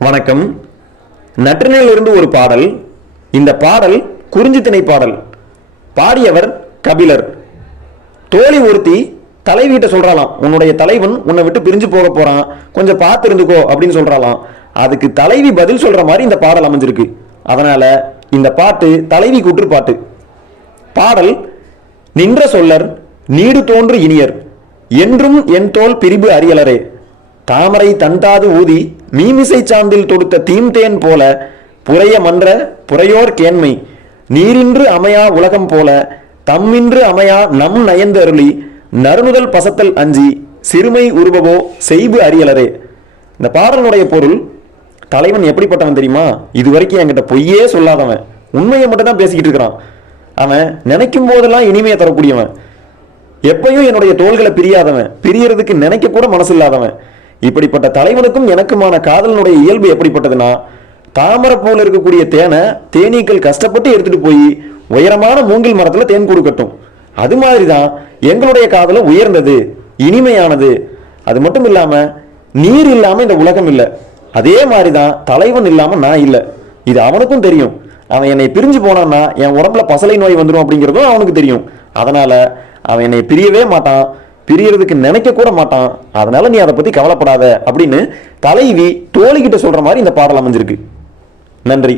வணக்கம். நற்றினையிலிருந்து ஒரு பாடல். இந்த பாடல் குறிஞ்சி திணை பாடல். பாடியவர் கபிலர். தோழி ஒருத்தி தலைவிட்ட சொல்றாளாம், உன்னுடைய தலைவன் உன்னை விட்டு பிரிஞ்சு போக போறான், கொஞ்சம் பார்த்து இருந்துக்கோ அப்படின்னு சொல்றாளாம். அதுக்கு தலைவி பதில் சொல்ற மாதிரி இந்த பாடல் அமைஞ்சிருக்கு. அதனால இந்த பாட்டு தலைவி கூற்று பாட்டு. பாடல்: நின்ற சொல்லர் நீடு தோன்று இனியர் என்றும் என் தோல் பிரிபு அறியலரே, தாமரை தந்தாது ஊதி மீமிசை சாந்தில் தொடுத்த தீம்தேன் போல புறைய மன்ற புறையோர் கேண்மை நீரின்று அமையா உலகம் போல தம்மின்று அமையா நம் நயந்து அருளி நறுமுதல் பசத்தல் அஞ்சி சிறுமை உருவவோ செய்பு அறியலரே. இந்த பாடலுடைய பொருள்: தலைவன் எப்படிப்பட்டவன் தெரியுமா? இதுவரைக்கும் என்கிட்ட பொய்யே சொல்லாதவன், உண்மையை மட்டும் தான் பேசிக்கிட்டு இருக்கிறான். அவன் நினைக்கும் போதெல்லாம் இனிமையை தரக்கூடியவன், எப்பயும் என்னுடைய தோள்களை பிரியாதவன், பிரியறதுக்கு நினைக்க கூட மனசு இல்லாதவன். இப்படிப்பட்ட தலைவனுக்கும் எனக்குமான காதலனுடைய இயல்பு எப்படிப்பட்டதுன்னா, தாமரை போல இருக்கக்கூடிய தேனை தேனீக்கள் கஷ்டப்பட்டு எடுத்துட்டு போய் உயரமான மூங்கில் மரத்துல தேன் கொடுக்கட்டும். அது மாதிரிதான் எங்களுடைய காதலும் உயர்ந்தது, இனிமையானது. அது மட்டும் இல்லாம நீர் இல்லாம இந்த உலகம் இல்லை. அதே மாதிரிதான் தலைவன் இல்லாம நான் இல்லை. இது அவனுக்கும் தெரியும். அவன் என்னை பிரிஞ்சு போனான்னா என் உடம்புல பசலை நோய் வந்துடும் அப்படிங்கிறதும் அவனுக்கு தெரியும். அதனால அவன் என்னை பிரியவே மாட்டான், பிரியறதுக்கு நினைக்க கூட மாட்டான். அதனால நீ அதை பத்தி கவலைப்படாத அப்படின்னு தலைவி தோழிகிட்ட சொல்ற மாதிரி இந்த பாடல் அமைஞ்சிருக்கு. நன்றி.